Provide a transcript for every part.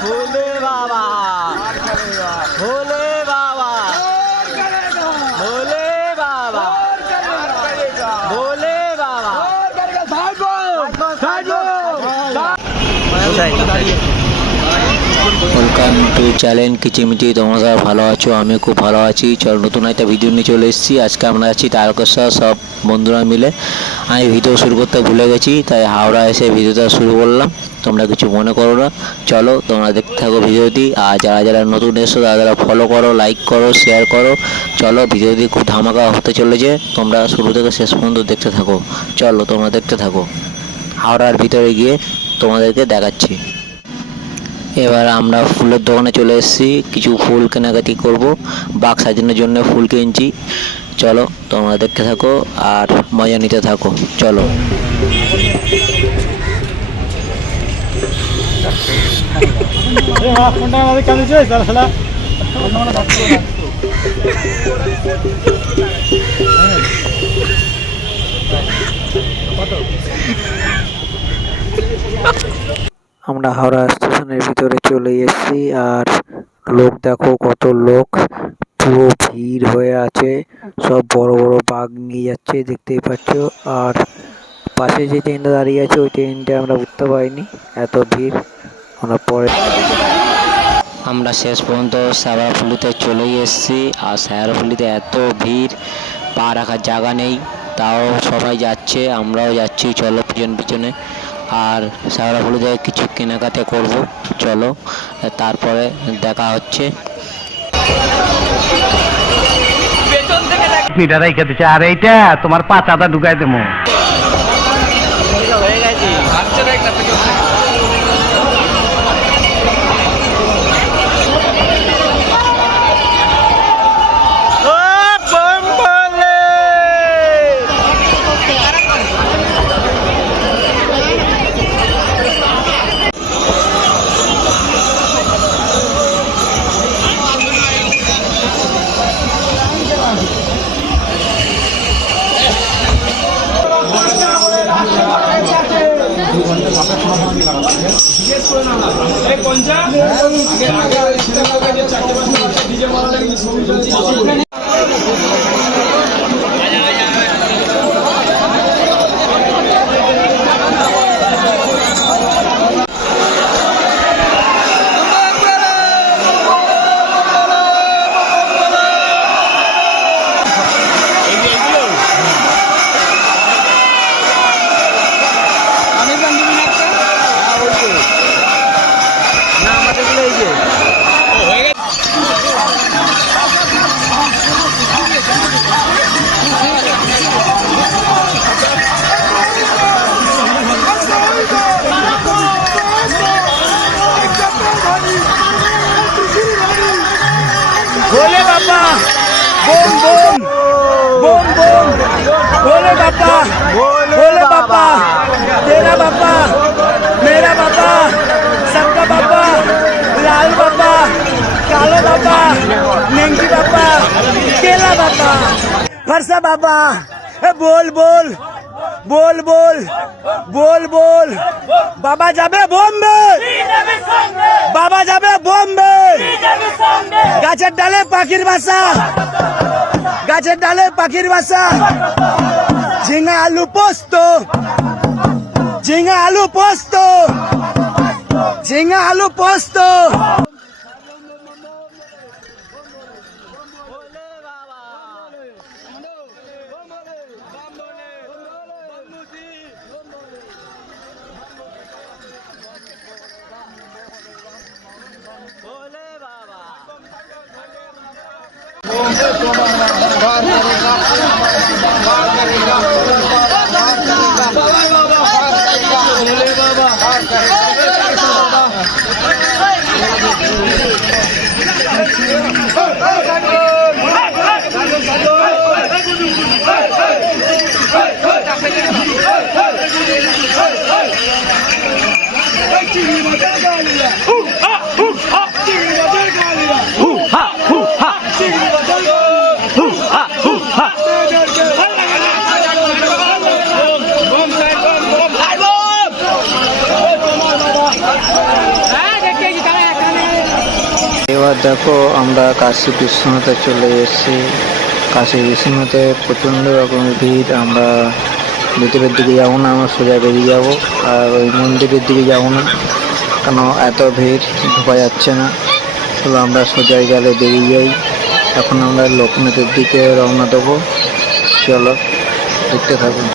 Bhole Baba, Bhole Baba, Bhole Baba, Bhole Baba. Welcome to channel Kichimichi. তোমরা সবাই ভালো আছো? আমি খুব ভালো আছি। চলো নতুন একটা ভিডিও নিয়ে চলে এসেছি। আজকে আমরা আছি তারকেশ্বর সব বন্ধুরা মিলে। আমি ভিডিও শুরু করতে ভুলে গেছি, তাই হাওড়া এসে ভিডিওটা শুরু করলাম। তোমরা কিছু মনে করো না, চলো তোমরা দেখতে থাকো ভিডিওটি। আর যারা যারা নতুন এসো তারা ফলো করো, লাইক করো, শেয়ার করো। চলো ভিডিওটি খুব ধামাকা হতে চলেছে, তোমরা শুরু থেকে শেষ পর্যন্ত দেখতে থাকো। চলো তোমরা দেখতে থাকো। হাওড়ার ভিতরে গিয়ে তোমাদেরকে দেখাচ্ছি। এবার আমরা ফুলের দোকানে চলে এসেছি, কিছু ফুল কেনাকাটি করব। বাগ সাজানোর জন্য ফুল কিনছি। চলো তোমরা দেখতে থাকো আর মজা নিতে থাকো। চলো। আমরা হাওড়া স্টেশনের ভিতরে চলে এসেছি। আর লোক দেখো, কত লোক, পুরো ভিড় হয়ে আছে। সব বড় বড় বাগ নিয়ে যাচ্ছে, দেখতেই পাচ্ছ। আর পাশে যে ট্রেনটা দাঁড়িয়ে আছে, ওই ট্রেনটা আমরা উঠতে পারিনি, এত ভিড়। আমরা পরে আমরা শেষ পর্যন্ত শ্যাওড়াফুলিতে চলেই এসেছি। আর শ্যাওড়াফুলিতে এত ভিড়, পা রাখার জায়গা নেই, তাও সবাই যাচ্ছে, আমরাও যাচ্ছি। চলো পিছন পিছনে। আর শ্যাওড়াফুলিতে কিছু কেনাকাটা করব। চলো তারপরে দেখা হচ্ছে। আর এইটা তোমার পাতাটা ঢুকাই দেবো। भोले बाबा, बोम बोम, बोम बोम, भोले बाबा, भोले बाबा, तेरा बाबा, मेरा बाबा, सबका बाबा, लाल बाबा, कालो बाबा, नेंगी बाबा, केला बाबा, फरसा बाबा। बोल बोल, बोल बोल, बोल बोल। बाबा जाबे बॉम्बे, बाबा जाबे बॉम्बे। গাছের ডালে পাখির বাসা, গাছের ডালে পাখির বাসা। ঝিঙা আলু পোস্ত, ঝিঙা আলু পোস্ত, ঝিঙা আলু পোস্ত। এবার দেখো আমরা কাশী বিশ্বনাথে চলে এসেছি। কাশী বিশ্বনাথে প্রচণ্ড রকমের ভিড়। আমরা ভিতরের দিকে যাবো না, আমরা সোজা বেরিয়ে যাবো। আর ওই মন্দিরের দিকে যাবো না, কেন এত ভিড় ঢোকা যাচ্ছে না। তো আমরা সোজা গেলে বেরিয়ে যাই। এখন আমরা লোকনাথের দিকে রওনা দেবো। চলো দেখতে থাকুন।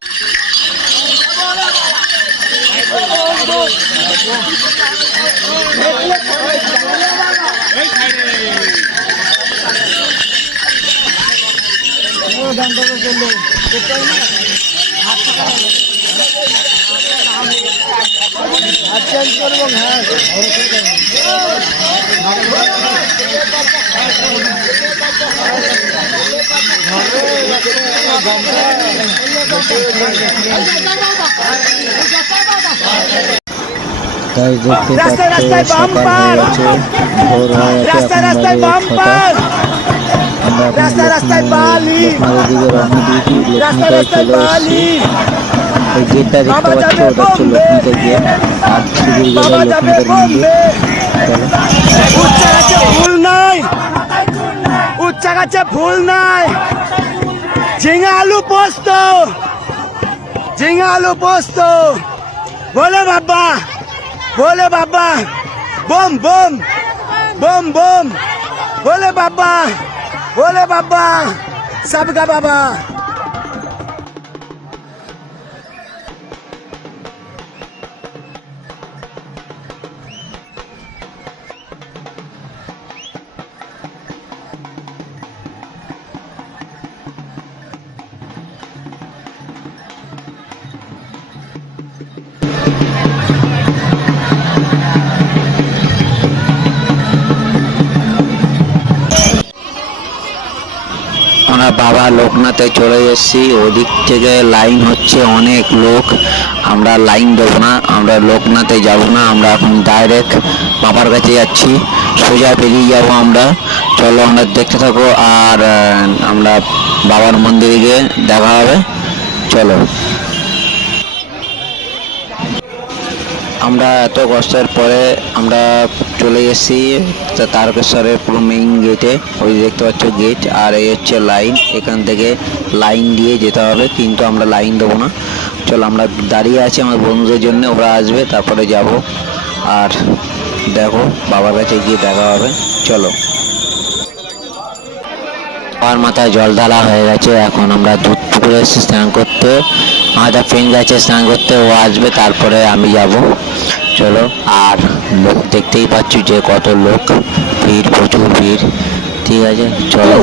তাই দেখতে রাস্তায় পাচ্ছ রাস্তায় সকাল হয়ে গেছে, ভোর হয়ে গেছে, রাস্তায় এখন রাস্তায় বাজে 6টা। বাম্পার, আমরা এখন রাস্তায় রাস্তায় বালি, লোকনাথের দিকে রওনা দিয়েছি। রাস্তায় লোকনাথে রাস্তায় চলে এসেছি। বালি। ওই গেটটা দেখতে বাবা পাচ্ছ, যাবে ওটা হচ্ছে বোম্বে, লোকনাথের গেট। আর সিঁড়ি গেলে বাবা যাবে লোকনাথের মন্দির। বোম্বে। চলো। উচ্চা গাছে ফুল নাই, উচ্চা গাছে ফুল নাই। ঝিঙা আলু পোস্ত, ঝিঙা আলু পোস্ত। বলে বাবা, বলে বাবা, বোম বোম, বোম বোম। বলে বাবা, বলে বাবা, সবকা বাবা। আমরা বাবা লোকনাথে চলে এসেছি। ওদিক থেকে লাইন হচ্ছে, অনেক লোক। আমরা লাইন দেবো না, আমরা লোকনাথে যাব না। আমরা এখন ডাইরেক্ট বাবার কাছে যাচ্ছি, সোজা বেরিয়ে যাব আমরা। চলো আমরা দেখতে থাকো, আর আমরা বাবার মন্দিরে গিয়ে দেখা হবে। চলো। আমরা এত কষ্টের পরে আমরা চলে এসেছি তারকেশ্বরের পুরো মেইন গেটে। ওই দেখতে পাচ্ছ গেট, আর এই হচ্ছে লাইন। এখান থেকে লাইন দিয়ে যেতে হবে, কিন্তু আমরা লাইন দেবো না। চলো আমরা দাঁড়িয়ে আছি আমার বন্ধুদের জন্য, ওরা আসবে তারপরে যাব। আর দেখো বাবার কাছে গিয়ে দেখা হবে। চলো। আমার মাথায় জল ঢালা হয়ে গেছে। এখন আমরা দুধ পুকুরে এসেছি স্নান করতে। আমাদের ফ্রেন্ড গেছে স্নান করতে, ও আসবে তারপরে আমি যাব। চলো। আর লোক দেখতেই পাচ্ছ যে কত লোক, ভিড়, প্রচুর ভিড়। ঠিক আছে, চলো।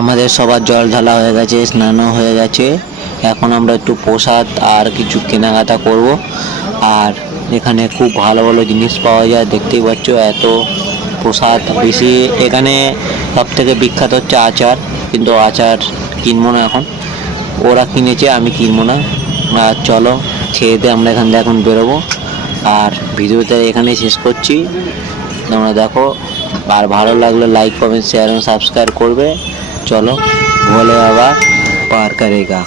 আমাদের সবার জল ঢালা হয়ে গেছে, স্নানও হয়ে গেছে। এখন আমরা একটু প্রসাদ আর কিছু কেনাকাটা করব। আর এখানে খুব ভালো ভালো জিনিস পাওয়া যায়, দেখতেই পাচ্ছ। এত প্রসাদ বেশি। এখানে সব থেকে বিখ্যাত হচ্ছে আচার, কিন্তু আচার কিনবো না এখন, ওরা কিনেছে, আমি কিনবো না। আর চলো খেয়ে দিয়ে আমরা এখান থেকে এখন বেরোবো। আর ভিডিওটা এখানেই শেষ করছি। তোমরা দেখো, আর ভালো লাগলে লাইক, কমেন্ট, শেয়ার এবং সাবস্ক্রাইব করবে। चलो भोले बाबा पार करेगा।